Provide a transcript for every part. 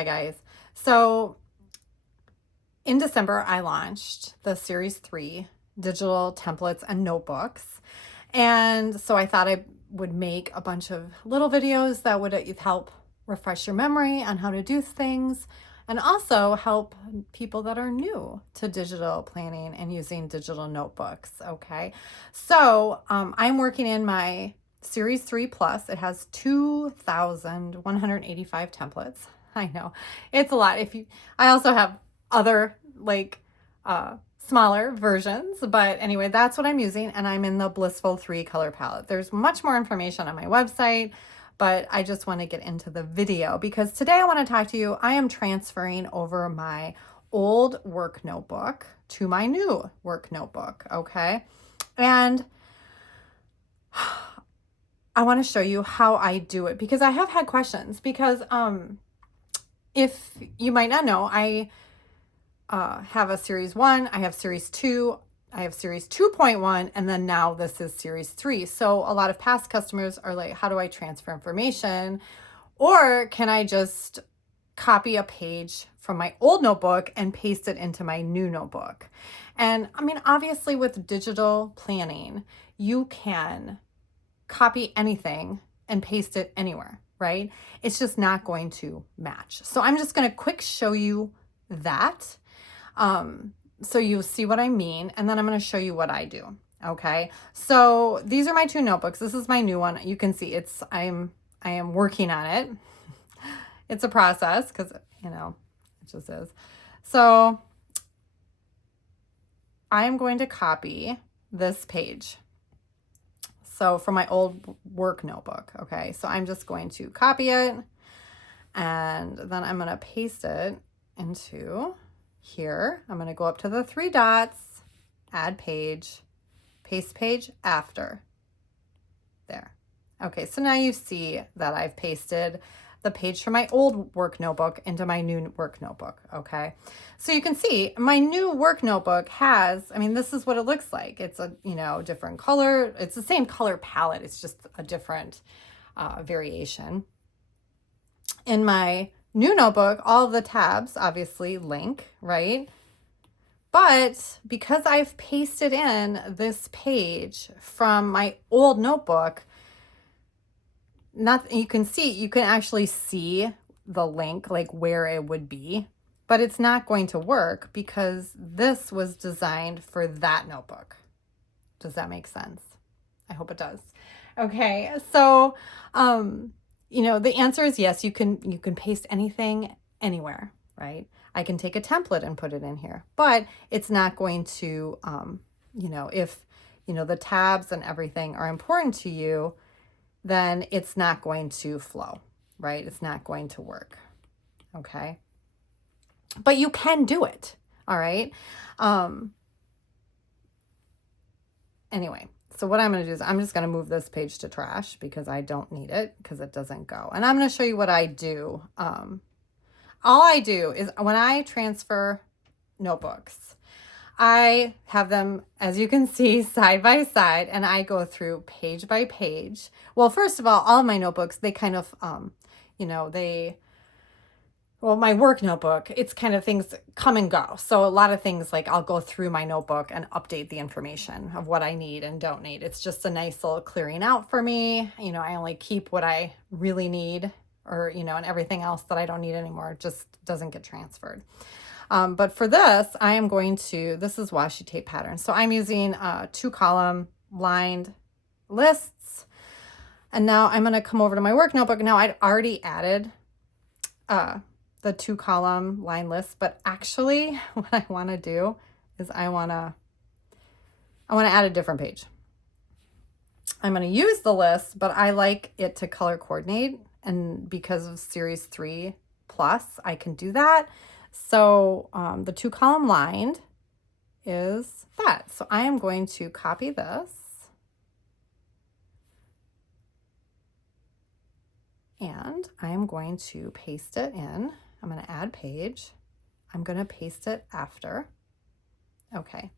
Hi guys. So in December, I launched the Series 3 digital templates and notebooks. And so I thought I would make a bunch of little videos that would help refresh your memory on how to do things and also help people that are new to digital planning and using digital notebooks. Okay. So I'm working in my Series 3 Plus. It has 2,185 templates. I know it's a lot. I also have other smaller versions, but anyway, that's what I'm using, and I'm in the Blissful 3 color palette. There's much more information on my website, but I just want to get into the video because today I want to talk to you. I am transferring over my old work notebook to my new work notebook, okay? And I want to show you how I do it because I have had questions because if you might not know, I have a Series 1, I have Series 2, I have Series 2.1, and then now this is Series 3. So a lot of past customers are like, how do I transfer information? Or can I just copy a page from my old notebook and paste it into my new notebook? And I mean, obviously with digital planning, you can copy anything and paste it anywhere, right? It's just not going to match. So I'm just going to quick show you that. So you'll see what I mean, and then I'm going to show you what I do. Okay. So these are my two notebooks. This is my new one. You can see I am working on it. It's a process because, it just is. So I'm going to copy this page. So from my old work notebook. Okay. So I'm just going to copy it and then I'm going to paste it into here. I'm going to go up to the three dots, add page, paste page after. There. Okay, so now you see that I've pasted the page from my old work notebook into my new work notebook. Okay, so you can see my new work notebook this is what it looks like. It's a, different color. It's the same color palette. It's just a different variation. In my new notebook, all of the tabs obviously link, right? But because I've pasted in this page from my old notebook, you can actually see the link, like where it would be, but it's not going to work because this was designed for that notebook. Does that make sense? I hope it does. Okay, so the answer is yes, you can paste anything anywhere, right? I can take a template and put it in here, but it's not going to, if, the tabs and everything are important to you, then it's not going to flow, right? It's not going to work, okay? But you can do it, all right? Anyway. So what I'm going to do is I'm just going to move this page to trash because I don't need it because it doesn't go. And I'm going to show you what I do. All I do is when I transfer notebooks, I have them, as you can see, side by side, and I go through page by page. Well, first of all of my notebooks, they kind of, my work notebook, it's kind of things come and go. So a lot of things, like I'll go through my notebook and update the information of what I need and don't need. It's just a nice little clearing out for me. I only keep what I really need or, and everything else that I don't need anymore just doesn't get transferred. But for this, this is washi tape pattern. So I'm using 2-column lined lists. And now I'm going to come over to my work notebook. Now I'd already added, the 2-column line list, but actually what I want to do is I want to add a different page. I'm going to use the list, but I like it to color coordinate, and because of Series 3 Plus, I can do that. So the 2-column lined is that. So I am going to copy this and I am going to paste it in. I'm going to add page. I'm going to paste it after. Okay,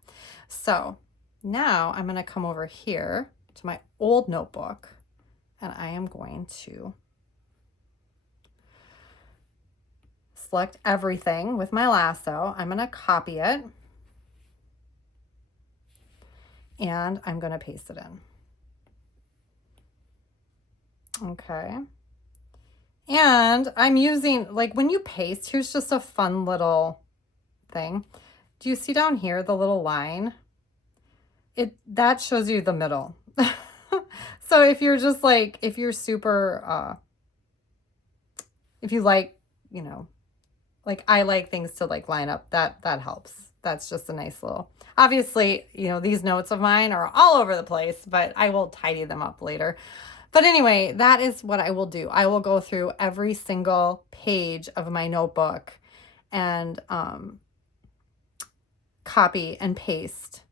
so now I'm going to come over here to my old notebook and I am going to select everything with my lasso. I'm going to copy it. And I'm going to paste it in. Okay. And I'm using, like when you paste, here's just a fun little thing. Do you see down here the little line? That shows you the middle. So if you're just like, if you're super, if you like, you know, like I like things to like line up, that helps. That's just a nice little, obviously, you know, these notes of mine are all over the place, but I will tidy them up later. But anyway, that is what I will do. I will go through every single page of my notebook and copy and paste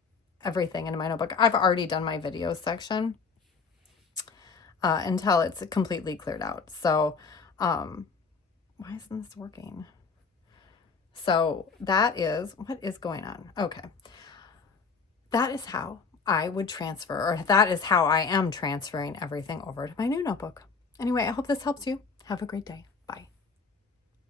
everything into my notebook. I've already done my video section until it's completely cleared out. So why isn't this working? So that is, what is going on? Okay. That is how I would transfer, or that is how I am transferring everything over to my new notebook. Anyway, I hope this helps you. Have a great day.